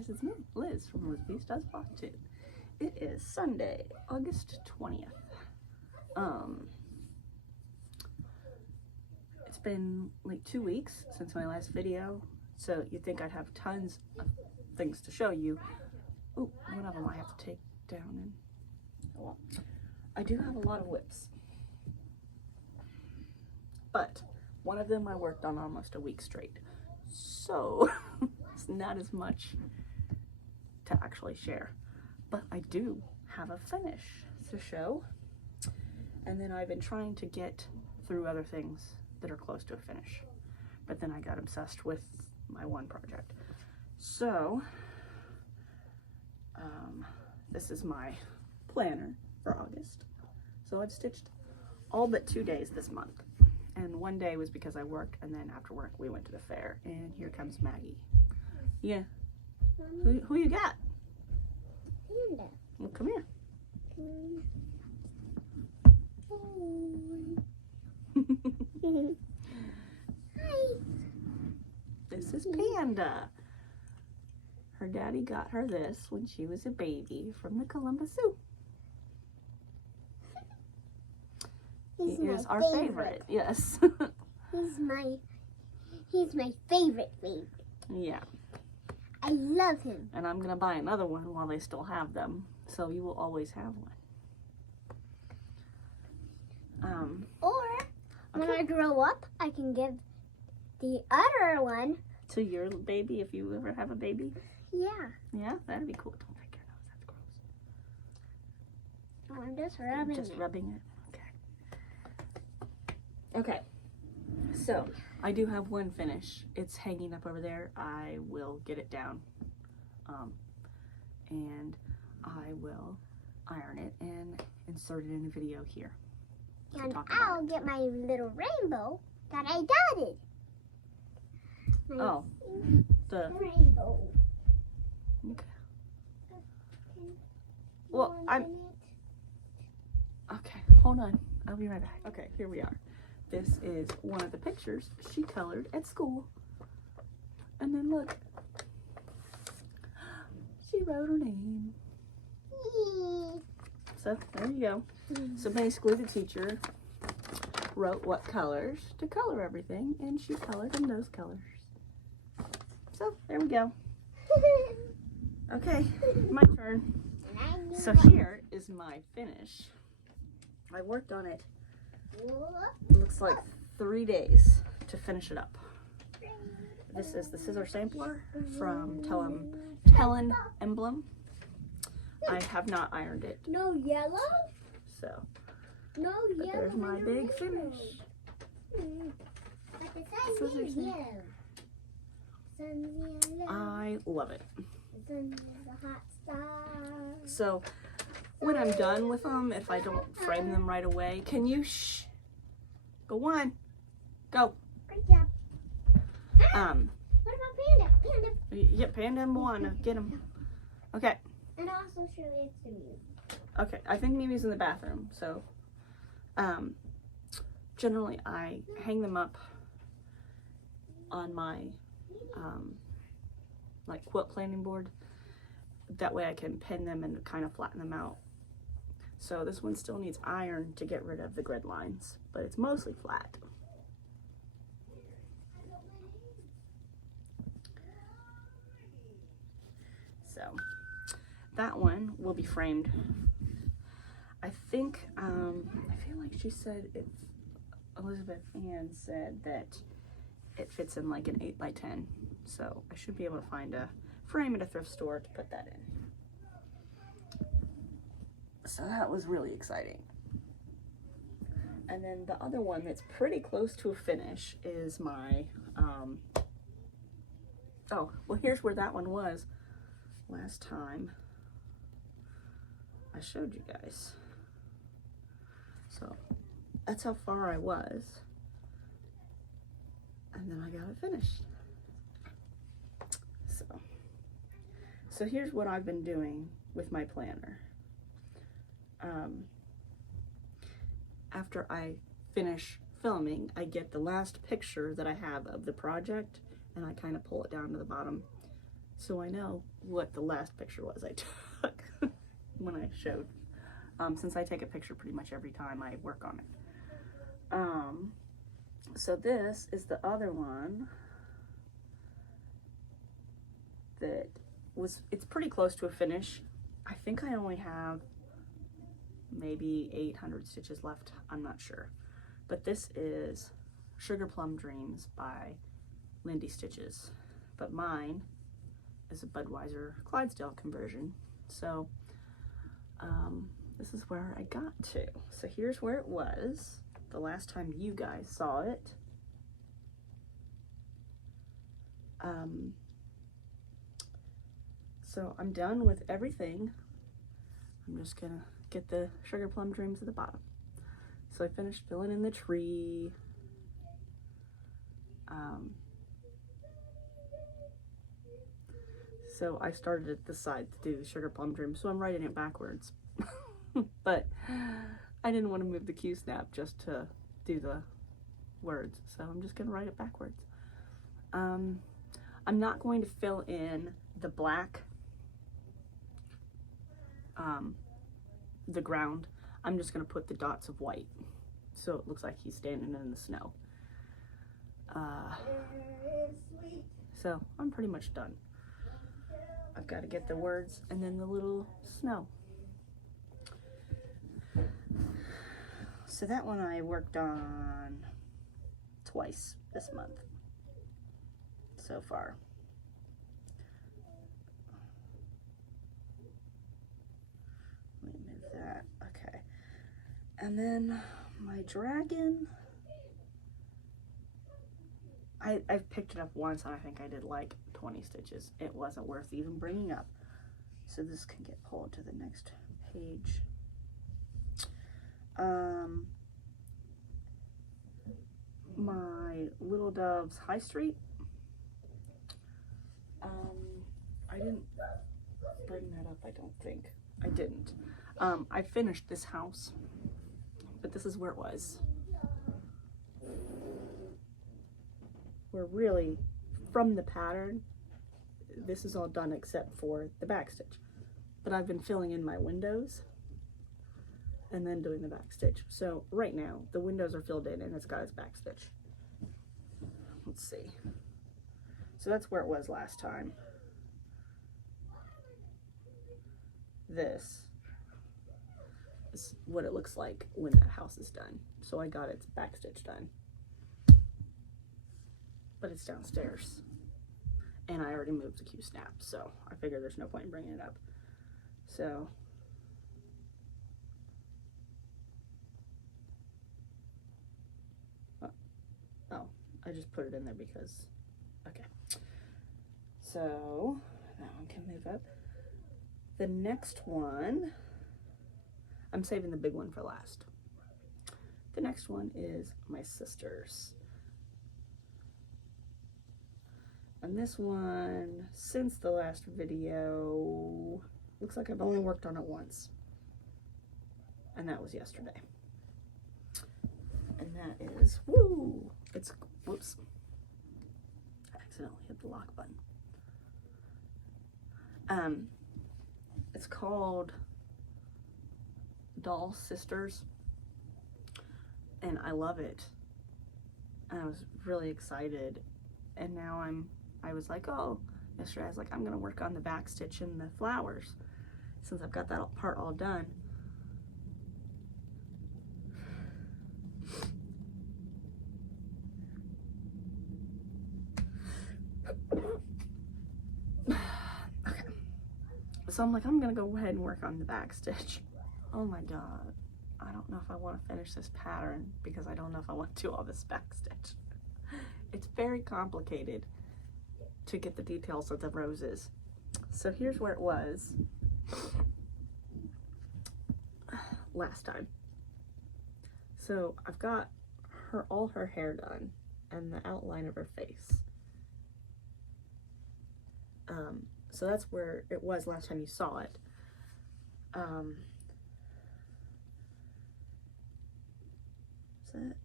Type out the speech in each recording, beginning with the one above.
guys, it's me, Liz from Liz Does FlossTube. It is Sunday, August 20th. It's been like 2 weeks since my last video, so you'd think I'd have tons of things to show you. Oh, one of them I have to take down and, well, I do have a lot of whips. But one of them I worked on almost a week straight. So it's not as much to actually share, but I do have a finish to show. And then I've been trying to get through other things that are close to a finish, but then I got obsessed with my one project. So this is my planner for August. So I've stitched all but 2 days this month. And one day was because I worked, and then after work we went to the fair, and here comes Maggie. Yeah. Who you got? Panda. Well, come here. Hi. This is Panda. Her daddy got her this when she was a baby from the Columbus Zoo. He is our favorite. Yes. He's my favorite. Yeah. I love him. And I'm gonna buy another one while they still have them, so you will always have one. Or when I grow up, I can give the other one to your baby if you ever have a baby. Yeah. Yeah, that'd be cool. Don't break your nose. That's gross. I'm just rubbing Just it. rubbing it. Okay, so I do have one finish. It's hanging up over there. I will get it down, and I will iron it and insert it in a video here. And I'll get my little rainbow that I dotted. Oh, the rainbow. okay. Well, okay. Hold on. I'll be right back. Okay, here we are. This is one of the pictures she colored at school. And then look, she wrote her name. So there you go. So basically the teacher wrote what colors to color everything, and she colored in those colors. So there we go. Okay, my turn. So here is my finish. I worked on it. Looks like 3 days to finish it up. This is the scissor sampler from Tellin Emblem. I have not ironed it. No yellow? So, No but yellow. there's my big finish. But the sun Scissor is sample. yellow. Sun's yellow. I love it. The sun is a hot star. So, when I'm done with them, if I don't frame them right away, can you shh? Go on. Go. Great job. What about Panda? Panda. Yep, Panda and Moana. Get them. Okay. And also show it to me. Okay, I think Mimi's in the bathroom, so generally I hang them up on my like quilt planning board. That way I can pin them and kind of flatten them out. So this one still needs iron to get rid of the grid lines, but it's mostly flat. So that one will be framed. I think, I feel like she said Elizabeth Ann said that it fits in like an 8x10. So I should be able to find a frame at a thrift store to put that in. So that was really exciting. And then the other one that's pretty close to a finish is my, oh, well here's where that one was last time I showed you guys. So that's how far I was. And then I got it finished. So here's what I've been doing with my planner. After I finish filming, I get the last picture that I have of the project, and I kind of pull it down to the bottom so I know what the last picture was I took when I showed, since I take a picture pretty much every time I work on it. So this is the other one that it's pretty close to a finish. I think I only have maybe 800 stitches left, I'm not sure. But this is Sugar Plum Dreams by Lindy Stitches. But mine is a Budweiser Clydesdale conversion. So this is where I got to. So here's where it was the last time you guys saw it. So I'm done with everything. I'm just gonna get the Sugar Plum Dreams at the bottom. So I finished filling in the tree. So I started at the side to do the Sugar Plum Dream, so I'm writing it backwards. But I didn't want to move the Q-snap just to do the words, so I'm just gonna write it backwards. I'm not going to fill in the black, the ground. I'm just gonna put the dots of white, so it looks like he's standing in the snow. So I'm pretty much done. I've got to get the words and then the little snow. So that one I worked on twice this month so far. Let me move that. Okay. And then my dragon, I've picked it up once and I think I did like 20 stitches. It wasn't worth even bringing up. So this can get pulled to the next page. My Little Doves High Street. I didn't bring that up, I don't think. I didn't. I finished this house, but this is where it was. Where really, from the pattern, this is all done except for the back stitch. But I've been filling in my windows and then doing the back stitch. So right now, the windows are filled in and it's got its back stitch. Let's see. So that's where it was last time. This is what it looks like when that house is done. So I got its back stitch done. But it's downstairs. And I already moved the Q-snap, so I figure there's no point in bringing it up. So oh, I just put it in there because, okay. So that one can move up. The next one, I'm saving the big one for last. The next one is my sister's. And this one, since the last video, looks like I've only worked on it once. And that was yesterday. And that is, woo! It's, whoops. I accidentally hit the lock button. It's called Doll Sisters. And I love it. And I was really excited. And now I was like, oh, yesterday I was like, I'm gonna work on the back stitch and the flowers since I've got that part all done. Okay. So I'm like, I'm gonna go ahead and work on the back stitch. Oh my God. I don't know if I want to finish this pattern because I don't know if I want to do all this back stitch. It's very complicated to get the details of the roses. So here's where it was last time. So I've got all her hair done and the outline of her face. So that's where it was last time you saw it. Is that,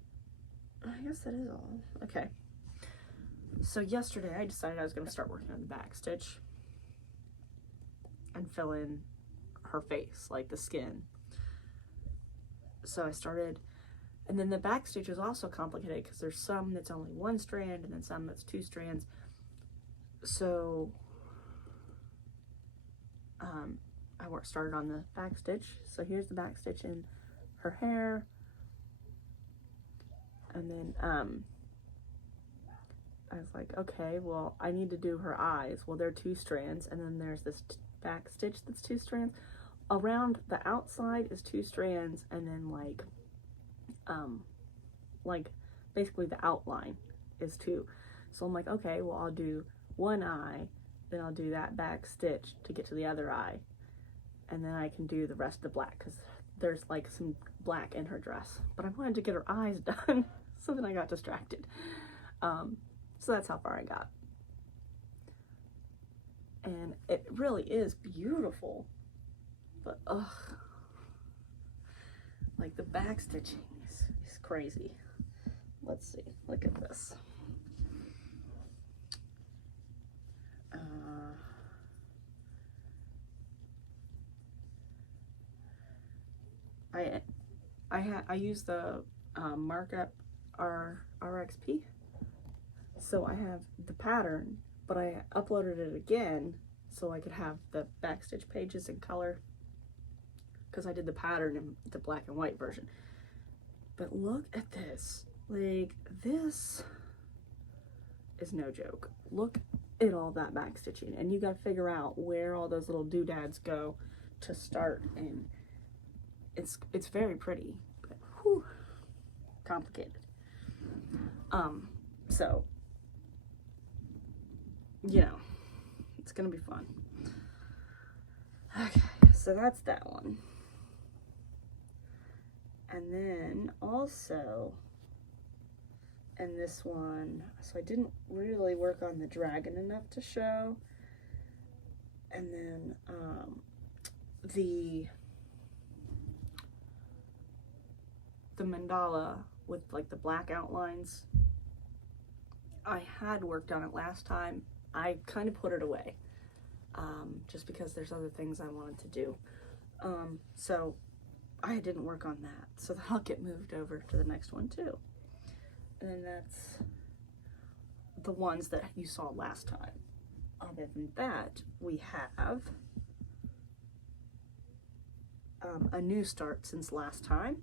I guess that is all. Okay. So yesterday I decided I was going to start working on the back stitch. and fill in her face, like the skin. So I started, and then the back stitch is also complicated because there's some that's only one strand and then some that's two strands. So I started on the back stitch. So here's the back stitch in her hair. And then I was like, okay, well, I need to do her eyes. Well, they're two strands, and then there's this back stitch that's two strands. Around the outside is two strands, and then like basically the outline is two. So I'm like, okay, well, I'll do one eye, then I'll do that back stitch to get to the other eye, and then I can do the rest of the black because there's like some black in her dress. But I wanted to get her eyes done, so then I got distracted. So that's how far I got. And it really is beautiful, but ugh, like the back stitching is crazy. Let's see, look at this. I use the markup RXP. So I have the pattern, but I uploaded it again so I could have the backstitch pages in color because I did the pattern in the black and white version. But look at this. Like, this is no joke. Look at all that backstitching, and you got to figure out where all those little doodads go to start, and it's very pretty, but whew, complicated. So you know, it's gonna be fun. Okay, so that's that one. And then also, and this one, so I didn't really work on the dragon enough to show. And then the mandala with like the black outlines, I had worked on it last time. I kind of put it away just because there's other things I wanted to do. So I didn't work on that. So that'll get moved over to the next one too. And then that's the ones that you saw last time. Other than that, we have a new start since last time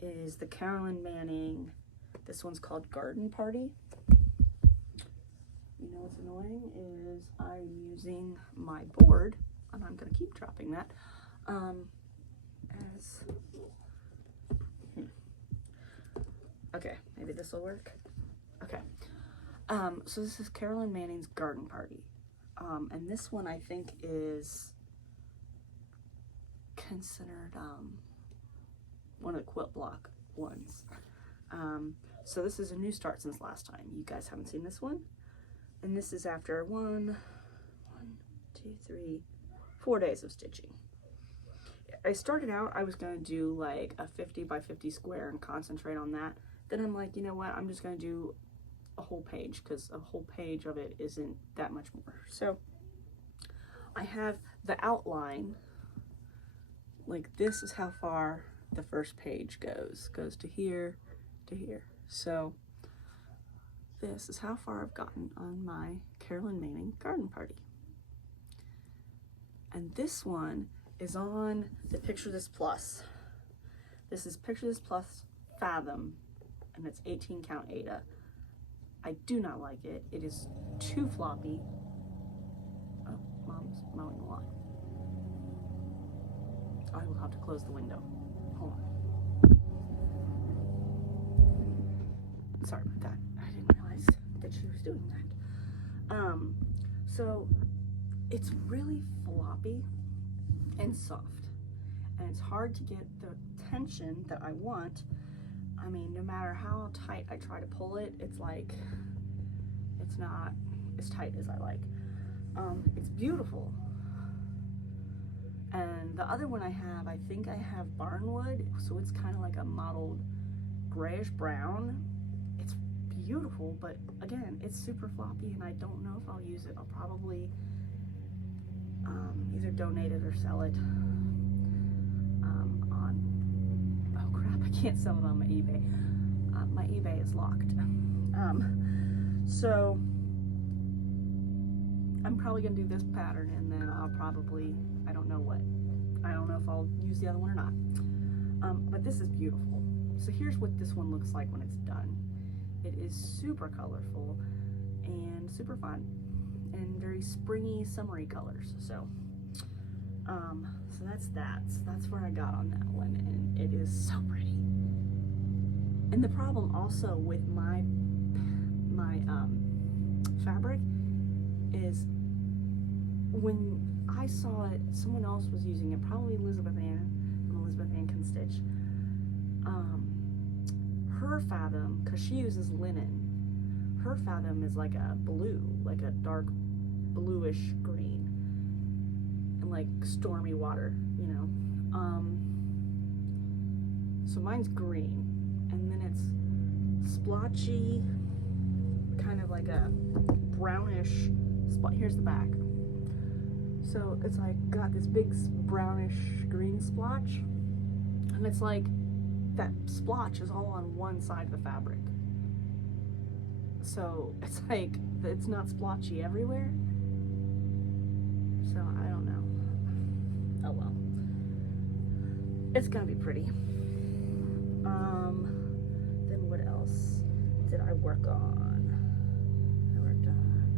is the Carolyn Manning. This one's called Garden Party. You know what's annoying is I'm using my board, and I'm going to keep dropping that, as, okay, maybe this will work. Okay, so this is Carolyn Manning's Garden Party, and this one I think is considered one of the quilt block ones. So this is a new start since last time. You guys haven't seen this one? And this is after 4 days of stitching. I started out, I was going to do like a 50 by 50 square and concentrate on that. Then I'm like, you know what, I'm just going to do a whole page because a whole page of it isn't that much more. So I have the outline, like this is how far the first page goes to here to here. So this is how far I've gotten on my Carolyn Manning Garden Party. And this one is on the Picture This Plus. This is Picture This Plus Fathom, and it's 18 count Aida. I do not like it. It is too floppy. Oh, Mom's mowing the lawn. I will have to close the window. Hold on. Sorry about that. I didn't realize that she was doing that. So it's really floppy and soft, and it's hard to get the tension that I want. I mean, no matter how tight I try to pull it, it's like, it's not as tight as I like. It's beautiful. And the other one I have, I think I have Barnwood, so it's kind of like a mottled grayish brown. It's beautiful, but again, it's super floppy, and I don't know if I'll use it. I'll probably either donate it or sell it on, oh crap, I can't sell it on my eBay. My eBay is locked. So I'm probably gonna do this pattern, and then I'll probably, I don't know if I'll use the other one or not. But this is beautiful. So here's what this one looks like when it's done. It is super colorful and super fun and very springy, summery colors. So so that's that. So that's where I got on that one, and it is so pretty. And the problem also with my fabric is when I saw it, someone else was using it, probably Elizabeth Ann from Elizabeth Ann Can Stitch. Her fathom, because she uses linen, her fathom is like a blue, like a dark bluish green, and like stormy water, you know. So mine's green, and then it's splotchy, kind of like a brownish spot. Here's the back. So it's like got this big brownish green splotch, and it's like that splotch is all on one side of the fabric. So it's like, it's not splotchy everywhere. So I don't know. Oh well. It's gonna be pretty. Then what else did I work on? I worked on,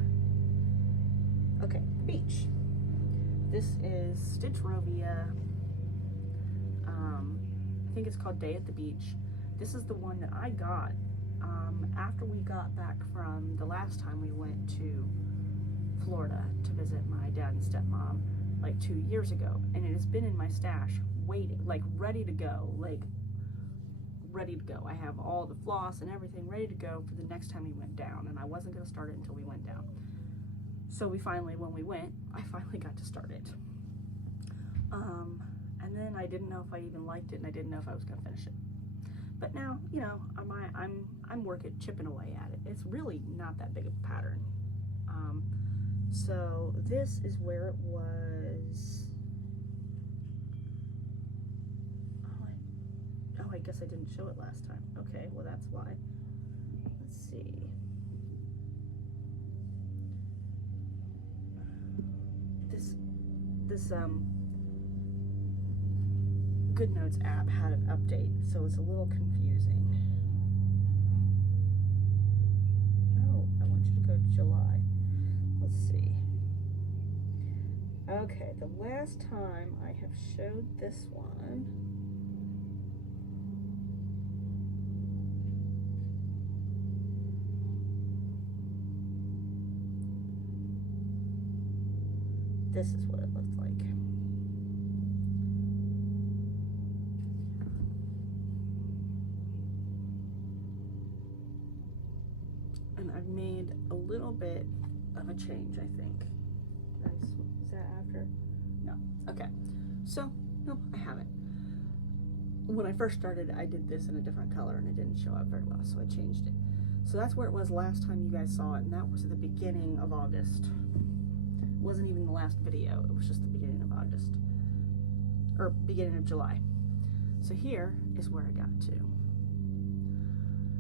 okay, beach. This is Stitch Rovia. I think it's called Day at the Beach. This is the one that I got after we got back from the last time we went to Florida to visit my dad and stepmom like 2 years ago, and it has been in my stash waiting, like ready to go, I have all the floss and everything ready to go for the next time we went down, and I wasn't going to start it until we went down. So we finally, when we went, I finally got to start it. And then I didn't know if I even liked it, and I didn't know if I was going to finish it. But now, you know, I'm working, chipping away at it. It's really not that big of a pattern. So this is where it was. Oh, I guess I didn't show it last time. Okay, well that's why. Let's see. This GoodNotes app had an update, so it's a little confusing. Oh, I want you to go to July. Let's see. Okay, the last time I have showed this one, this is what it looked like. And I've made a little bit of a change, I think. Is that after? No. Okay. So, nope, I haven't. When I first started, I did this in a different color and it didn't show up very well, so I changed it. So that's where it was last time you guys saw it, and that was at the beginning of August. It wasn't even the last video, it was just the beginning of August. Or beginning of July. So here is where I got to.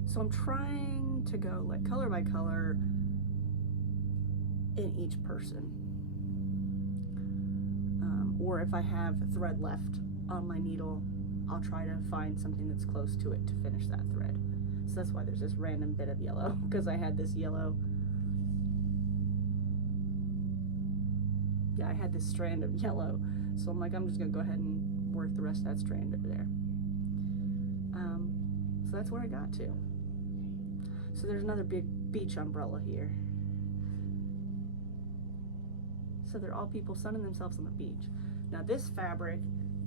So I'm trying to go like color by color in each person. Or if I have thread left on my needle, I'll try to find something that's close to it to finish that thread. So that's why there's this random bit of yellow, because I had this yellow. Yeah, I had this strand of yellow. So I'm like, I'm just gonna go ahead and work the rest of that strand over there. So that's where I got to. So there's another big beach umbrella here. So they're all people sunning themselves on the beach. Now this fabric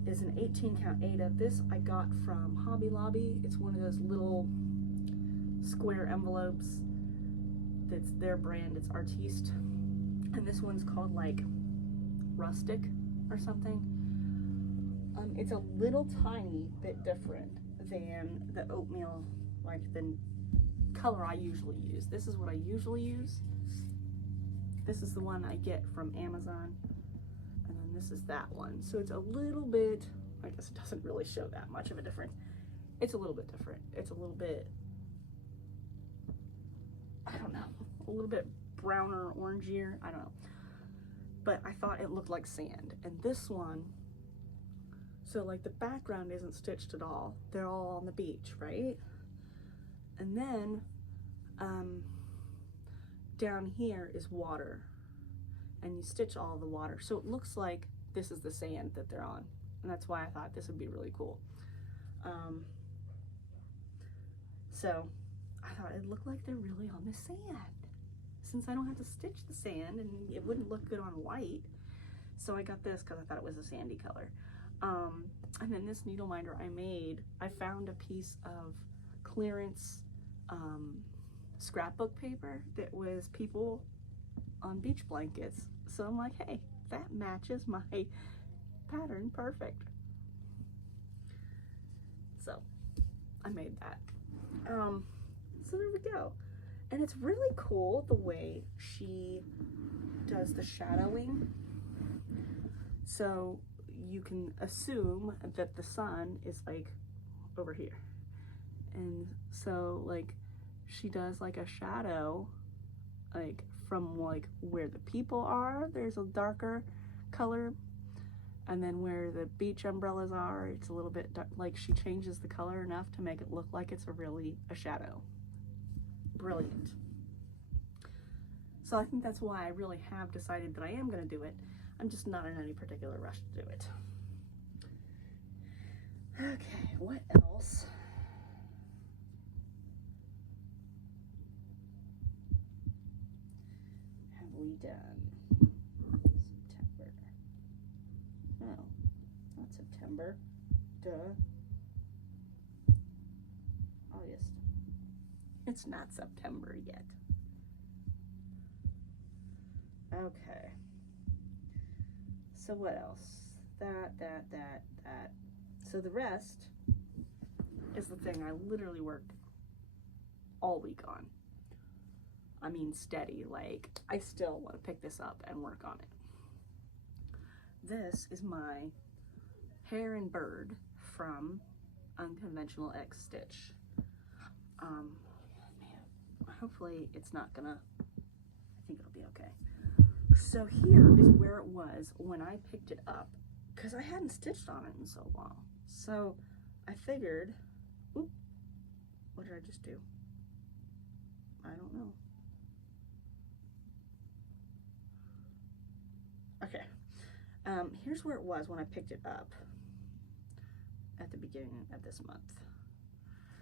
is an 18 count Aida. This I got from Hobby Lobby. It's one of those little square envelopes. That's their brand, it's Artiste. And this one's called like Rustic or something. It's a little tiny bit different than the oatmeal, like the color I usually use. This is what I usually use. This is the one I get from Amazon. And then and this is that one. So it's a little bit, I guess it doesn't really show that much of a difference. It's a little bit different. It's a little bit, I don't know, a little bit browner, orangier, I don't know. But I thought it looked like sand. And this one, so like the background isn't stitched at all. They're all on the beach, right? And then down here is water. And you stitch all the water. So it looks like this is the sand that they're on. And that's why I thought this would be really cool. So I thought it looked like they're really on the sand, since I don't have to stitch the sand and it wouldn't look good on white. So I got this because I thought it was a sandy color. And then this needle minder I made, I found a piece of clearance scrapbook paper that was people on beach blankets. So I'm like, hey, that matches my pattern perfect. So I made that. So there we go. And it's really cool the way she does the shadowing. So you can assume that the sun is like over here. And so like she does like a shadow like from like where the people are, there's a darker color. And then where the beach umbrellas are, it's a little bit dark. Like she changes the color enough to make it look like it's a shadow. Brilliant. So I think that's why I really have decided that I am going to do it. I'm just not in any particular rush to do it. Okay, what else? Have we done? September. No, not September. Duh. August. It's not September yet. Okay. So what else? That. So the rest is the thing I literally worked all week on. I mean steady, like I still want to pick this up and work on it. This is my hare and bird from Unconventional X Stitch. Man, hopefully it's not gonna, I think it'll be okay. So here is where it was when I picked it up, because I hadn't stitched on it in so long. So I figured, oop, what did I just do? I don't know. Okay, here's where it was when I picked it up at the beginning of this month.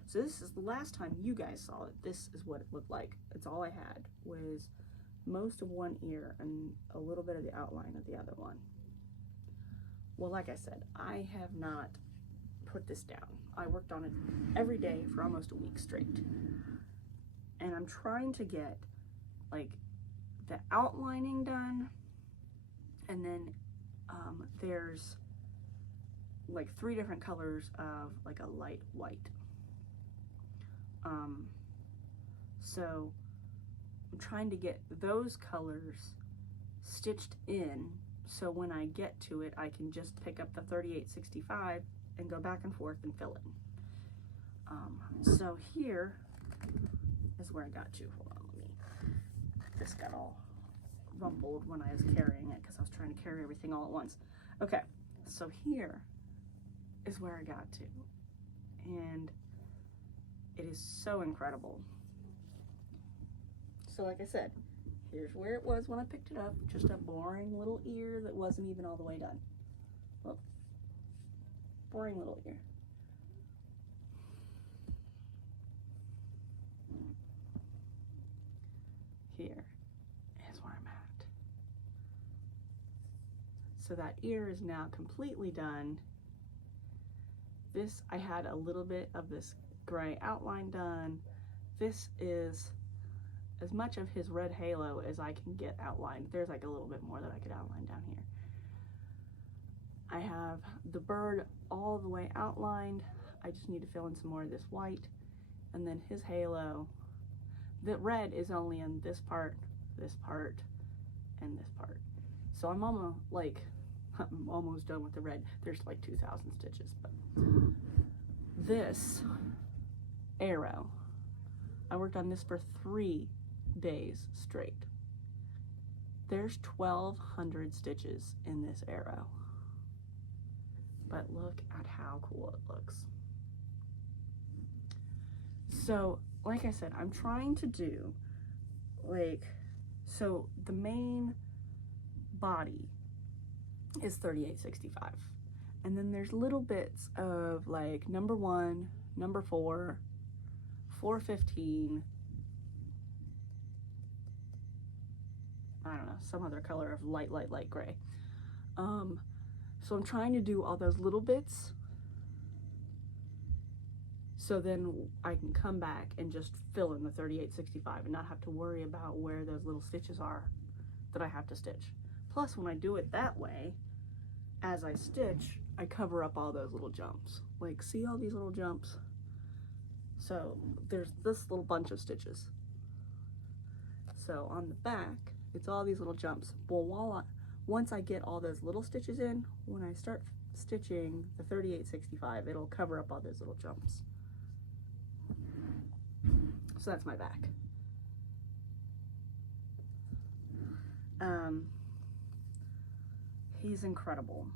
So this is the last time you guys saw it. This is what it looked like. It's all I had was most of one ear and a little bit of the outline of the other one. Well, like I said, I have not put this down. I worked on it every day for almost a week straight. And I'm trying to get like the outlining done. And then there's like 3 different colors of like a light white. So I'm trying to get those colors stitched in, so when I get to it, I can just pick up the 3865 and go back and forth and fill it. So here is where I got to. Hold on, this got all rumbled when I was carrying it because I was trying to carry everything all at once. Okay, so here is where I got to, and it is so incredible. So like I said, here's where it was when I picked it up. Just a boring little ear that wasn't even all the way done. Well, boring little ear. Here is where I'm at. So that ear is now completely done. This, I had a little bit of this gray outline done. This is as much of his red halo as I can get outlined. There's like a little bit more that I could outline down here. I have the bird all the way outlined. I just need to fill in some more of this white. And then his halo, the red is only in this part, and this part. So I'm almost like I'm almost done with the red. There's like 2,000 stitches, but this arrow, I worked on this for 3 days straight. There's 1,200 stitches in this arrow, but look at how cool it looks. So like I said, I'm trying to do like, so the main body is 3865, and then there's little bits of like number 1, number 4, 415, I don't know, some other color of light gray. So I'm trying to do all those little bits so then I can come back and just fill in the 3865 and not have to worry about where those little stitches are that I have to stitch. Plus, when I do it that way, as I stitch, I cover up all those little jumps. Like, see all these little jumps? So there's this little bunch of stitches. So on the back, it's all these little jumps. Well, once I get all those little stitches in, when I start stitching the 3865, it'll cover up all those little jumps. So that's my back. He's incredible.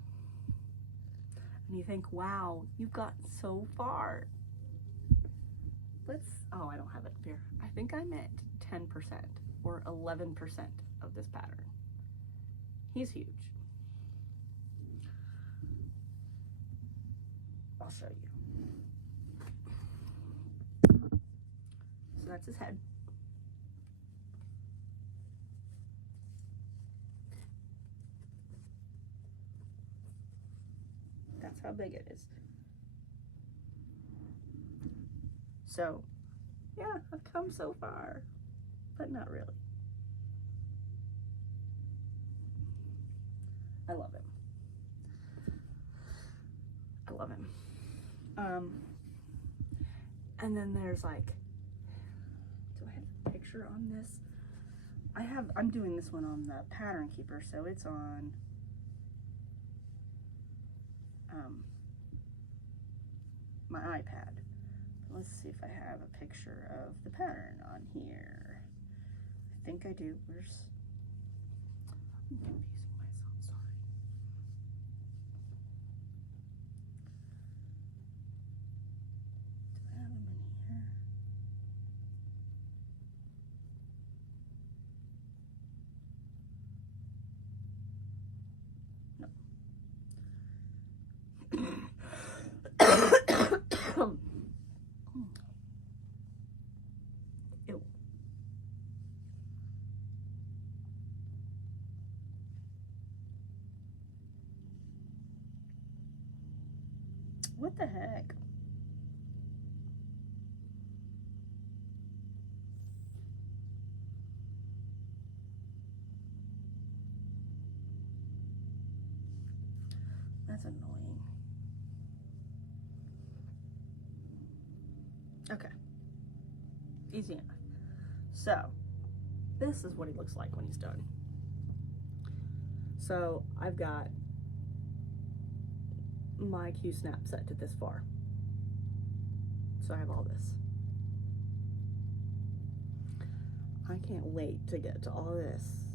And you think, wow, you've gotten so far. Oh, I don't have it here. I think I'm at 10% or 11% of this pattern. He's huge. I'll show you. So that's his head. That's how big it is. So, yeah, I've come so far, but not really. I love him. I love him. And then there's like, do I have a picture on this? I'm doing this one on the Pattern Keeper, so it's on my iPad. But let's see if I have a picture of the pattern on here. I think I do. I'm confusing myself, sorry. Do I have them in here? Ew. What the heck? That's annoying. Okay. Easy enough. So, this is what he looks like when he's done. So, I've got my Q-snap set to this far. So I have all this. I can't wait to get to all this.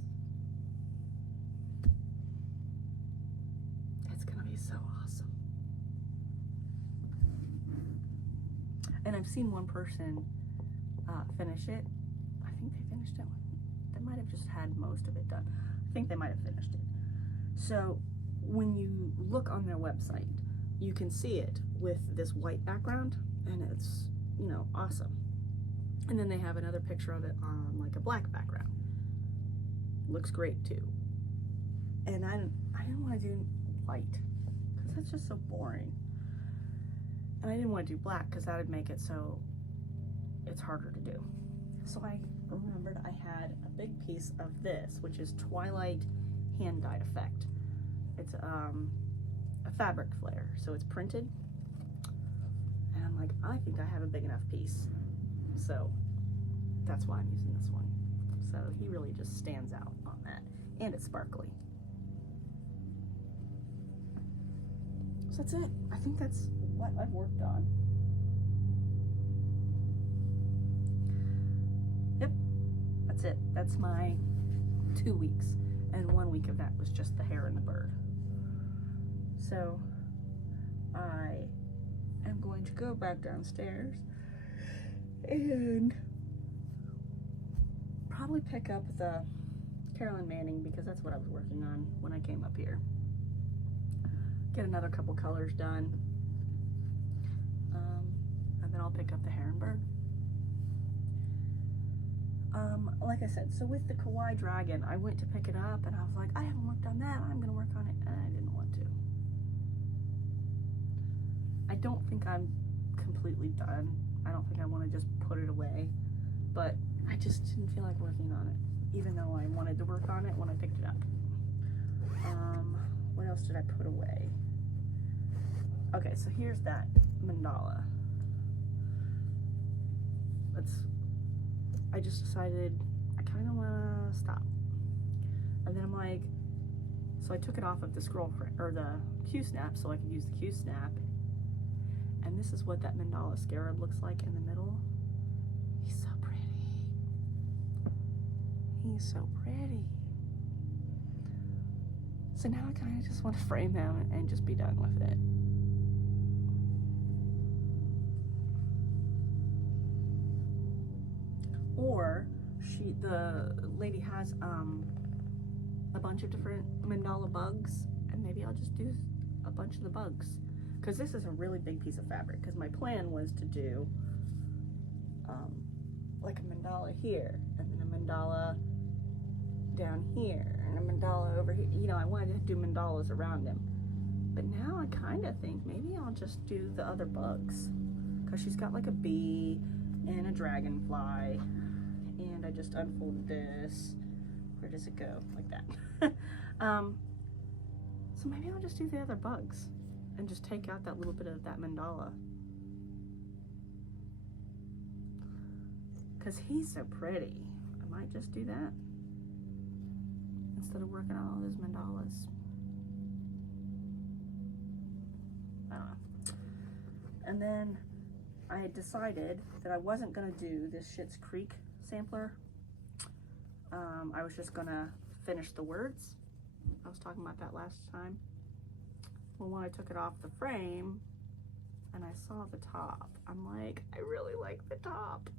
It's gonna be so awesome. And I've seen one person finish it. I think they finished it. They might have just had most of it done. I think they might have finished it. So when you look on their website, you can see it with this white background, and it's, you know, awesome. And then they have another picture of it on like a black background. Looks great too. And I didn't want to do white because that's just so boring. And I didn't want to do black because that would make it so it's harder to do. So I remembered I had a big piece of this, which is Twilight hand dyed effect. It's a fabric flare, so it's printed. And I'm like, I think I have a big enough piece. So that's why I'm using this one. So he really just stands out on that. And it's sparkly. So that's it. I think that's what I've worked on. Yep, that's it. That's my 2 weeks. And 1 week of that was just the hair and the bird. So I am going to go back downstairs and probably pick up the Carolyn Manning, because that's what I was working on when I came up here. Get another couple colors done, and then I'll pick up the hair and bird. Like I said, so with the Kawaii Dragon, I went to pick it up and I was like, I haven't worked on that, I'm gonna work on it, and I didn't want to. I don't think I'm completely done. I don't think I want to just put it away, but I just didn't feel like working on it, even though I wanted to work on it when I picked it up. What else did I put away? Okay, so here's that mandala. I just decided I kind of want to stop. And then I'm like, so I took it off of the scroll frame, or the Q-snap, so I could use the Q-snap. And this is what that mandala scarab looks like in the middle. He's so pretty. He's so pretty. So now I kind of just want to frame him and just be done with it. Or the lady has a bunch of different mandala bugs, and maybe I'll just do a bunch of the bugs, because this is a really big piece of fabric. Because my plan was to do like a mandala here, and then a mandala down here, and a mandala over here. You know, I wanted to do mandalas around him, but now I kind of think maybe I'll just do the other bugs, because she's got like a bee and a dragonfly. And I just unfolded this. Where does it go? Like that. So maybe I'll just do the other bugs and just take out that little bit of that mandala. Because he's so pretty. I might just do that instead of working on all those mandalas. I don't know. And then I decided that I wasn't going to do this Schitt's Creek sampler. I was just gonna finish the words. I was talking about that last time. Well, when I took it off the frame and I saw the top, I'm like, I really like the top,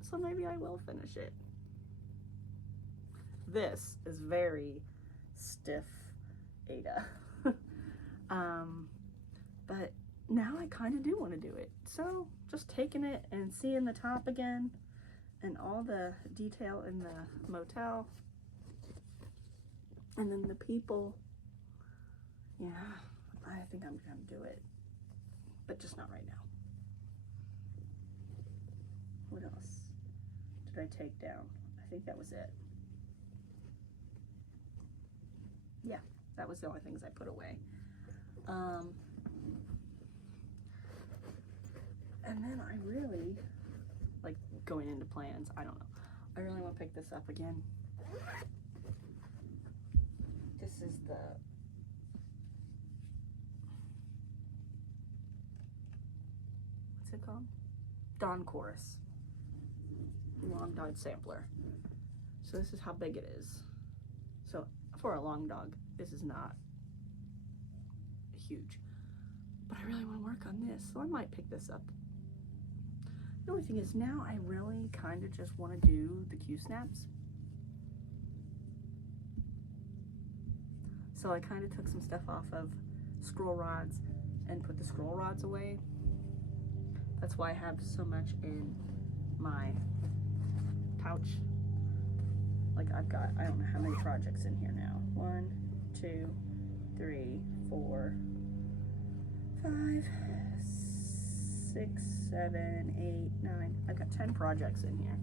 so maybe I will finish it. This is very stiff Ada. But now I kind of do want to do it. So just taking it and seeing the top again, and all the detail in the motel, and then the people. Yeah, I think I'm gonna do it, but just not right now. What else did I take down? I think that was it. Yeah, that was the only things I put away. And then I really, like, going into plans, I don't know. I really want to pick this up again. This is the, what's it called? Dawn Chorus long dog sampler. So this is how big it is. So for a long dog, this is not huge. But I really want to work on this, so I might pick this up. The only thing is, now I really kind of just want to do the Q-snaps. So I kind of took some stuff off of scroll rods and put the scroll rods away. That's why I have so much in my pouch. Like, I've got, I don't know how many projects in here now. 1, 2, 3, 4, 5, 6, 7, 8, 9. I've got 10 projects in here.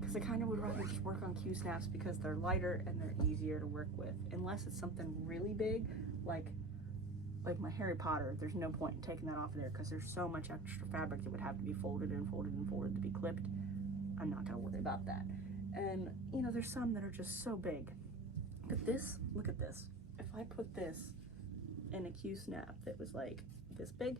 Because I kind of would rather just work on Q-snaps because they're lighter and they're easier to work with. Unless it's something really big, like my Harry Potter, there's no point in taking that off of there because there's so much extra fabric that would have to be folded and folded and folded to be clipped. I'm not going to worry about that. And, you know, there's some that are just so big. But this, look at this. if I put this in a Q-snap that was like this big,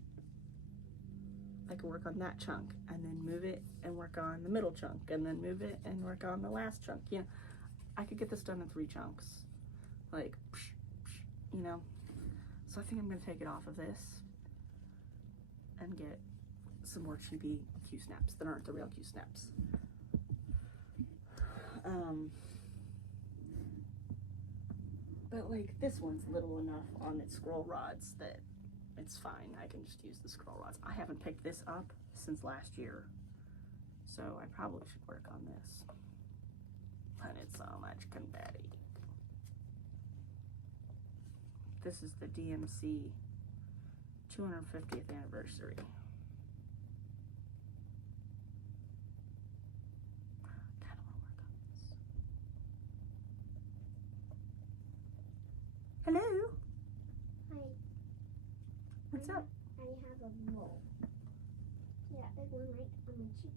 I could work on that chunk and then move it and work on the middle chunk and then move it and work on the last chunk. You know, I could get this done in 3 chunks, like, you know. So I think I'm gonna take it off of this and get some more cheapy Q-snaps that aren't the real Q-snaps. But like this one's little enough on its scroll rods that it's fine. I can just use the scroll rods. I haven't picked this up since last year, so I probably should work on this. And it's so much confetti. This is the DMC 250th anniversary. I kind of want to work on this. Hello? Hi. What's up? I have a mole. Yeah, big one right on my cheek.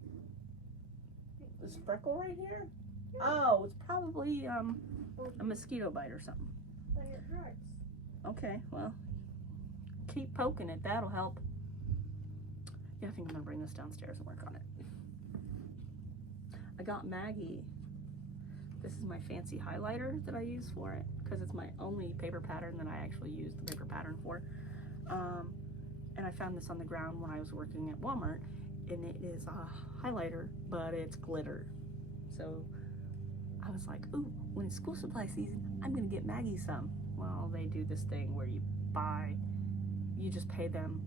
Right This freckle right here? Oh, it's probably a mosquito bite or something. But it hurts. Okay, well, keep poking it. That'll help. Yeah, I think I'm gonna bring this downstairs and work on it. I got Maggie. This is my fancy highlighter that I use for it because it's my only paper pattern that I actually use the paper pattern for. And I found this on the ground when I was working at Walmart, and it is a highlighter, but it's glitter. So I was like, ooh, when it's school supply season, I'm gonna get Maggie some. Well, they do this thing where you just pay them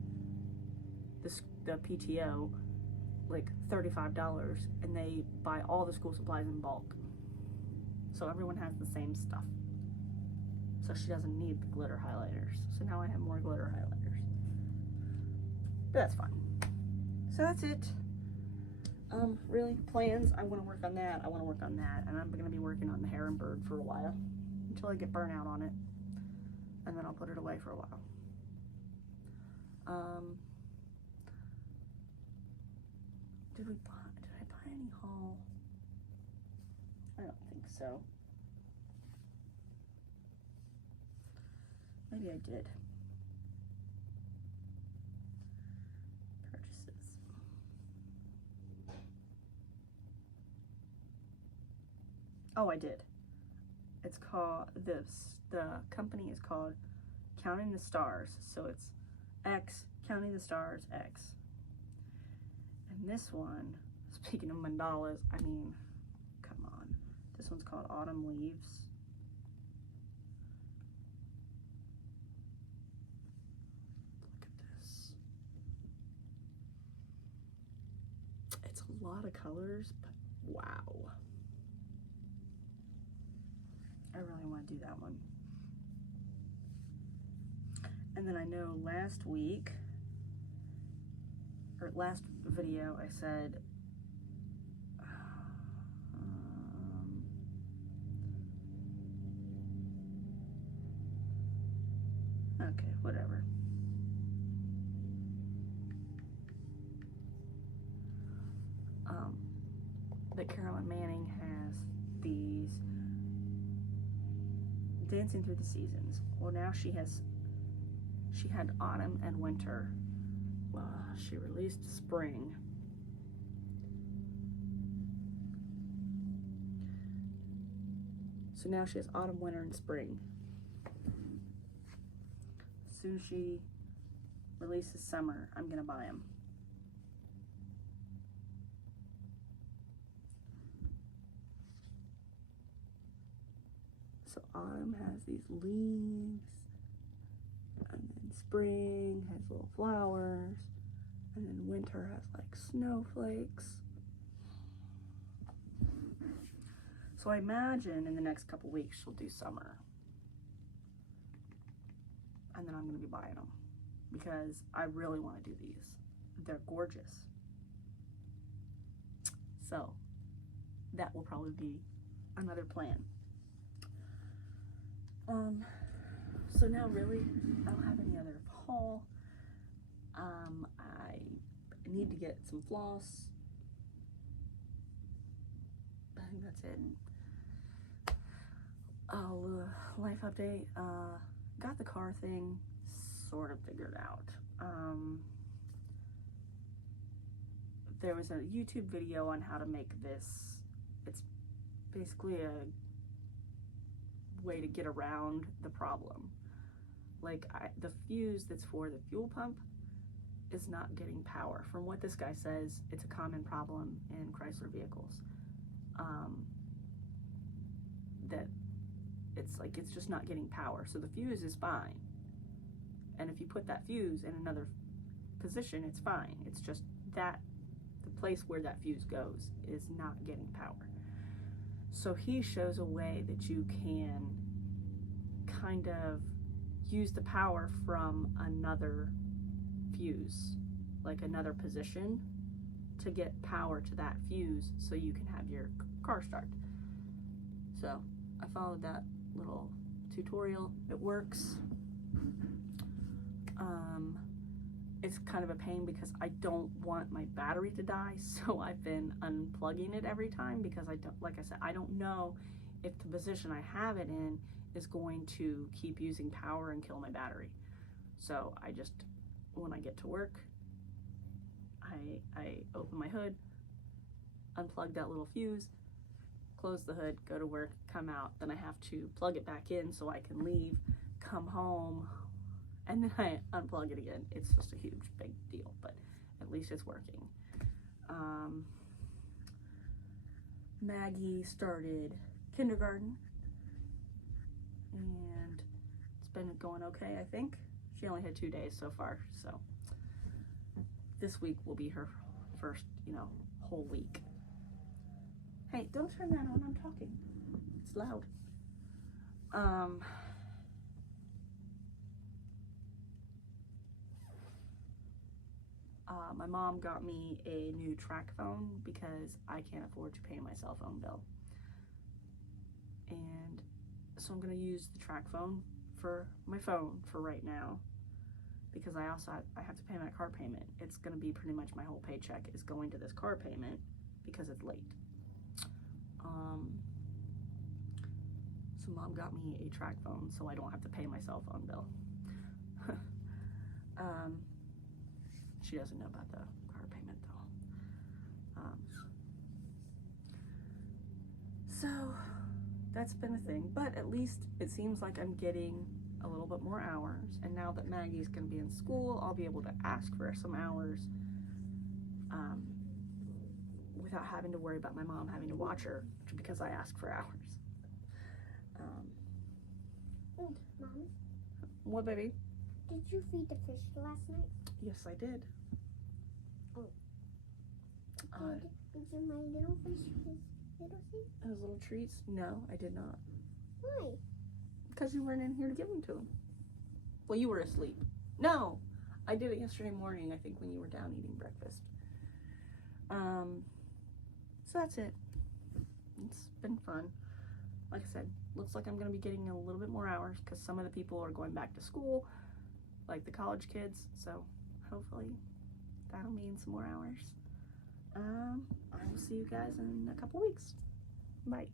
the PTO like $35, and they buy all the school supplies in bulk. So everyone has the same stuff. So she doesn't need the glitter highlighters. So now I have more glitter highlighters. But that's fine. So that's it. Really, plans, I want to work on that, and I'm going to be working on the heron bird for a while until I get burnt out on it, and then I'll put it away for a while. Did I buy any haul? I don't think so. Maybe I did. Purchases. Oh, I did. It's called the company is called Counting the Stars. So it's X, Counting the Stars, X. And this one, speaking of mandalas, I mean, come on. This one's called Autumn Leaves. Look at this. It's a lot of colors, but wow. I really want to do that one. And then I know last week, or last video, I said, okay, whatever. That Carolyn Manning has these Dancing Through the Seasons. Well, now she had autumn and winter. Well, she released spring. So now she has autumn, winter, and spring. As soon as she releases summer, I'm gonna buy them. So autumn has these leaves, and then spring has little flowers, and then winter has like snowflakes. So I imagine in the next couple weeks she'll do summer. And then I'm gonna be buying them because I really wanna do these. They're gorgeous. So that will probably be another plan. So now really, I don't have any other haul. I need to get some floss. I think that's it. I'll life update. Got the car thing sort of figured out. There was a YouTube video on how to make this. It's basically a way to get around the problem. Like, the fuse that's for the fuel pump is not getting power. From what this guy says, it's a common problem in Chrysler vehicles. That it's just not getting power. So the fuse is fine. And if you put that fuse in another position, it's fine. It's just that the place where that fuse goes is not getting power. So he shows a way that you can kind of use the power from another fuse, like another position, to get power to that fuse so you can have your car start. So I followed that little tutorial. It works. It's kind of a pain because I don't want my battery to die, so I've been unplugging it every time because I don't, like I said, I don't know if the position I have it in is going to keep using power and kill my battery. So I just, when I get to work, I open my hood, unplug that little fuse, close the hood, go to work, come out, then I have to plug it back in so I can leave, come home, and then I unplug it again. It's just a huge, big deal, but at least it's working. Maggie started kindergarten, and it's been going okay, I think. She only had 2 days so far, so this week will be her first, whole week. Hey, don't turn that on, I'm talking. It's loud. My mom got me a new track phone because I can't afford to pay my cell phone bill. And so I'm gonna use the track phone for my phone for right now, because I have to pay my car payment. It's gonna be pretty much my whole paycheck is going to this car payment because it's late. So mom got me a track phone so I don't have to pay my cell phone bill. She doesn't know about the car payment though. So that's been a thing, but at least it seems like I'm getting a little bit more hours, and now that Maggie's gonna be in school, I'll be able to ask for some hours without having to worry about my mom having to watch her because I ask for hours. Mom? What, baby? Did you feed the fish last night? Yes, I did. Oh. Did you my little fish his little thing? Those little treats? No, I did not. Why? Because you weren't in here to give them to him. Well, you were asleep. No, I did it yesterday morning, I think, when you were down eating breakfast. So that's it. It's been fun. Like I said, looks like I'm going to be getting a little bit more hours because some of the people are going back to school, like the college kids. So hopefully that'll mean some more hours. I will see you guys in a couple weeks. Bye.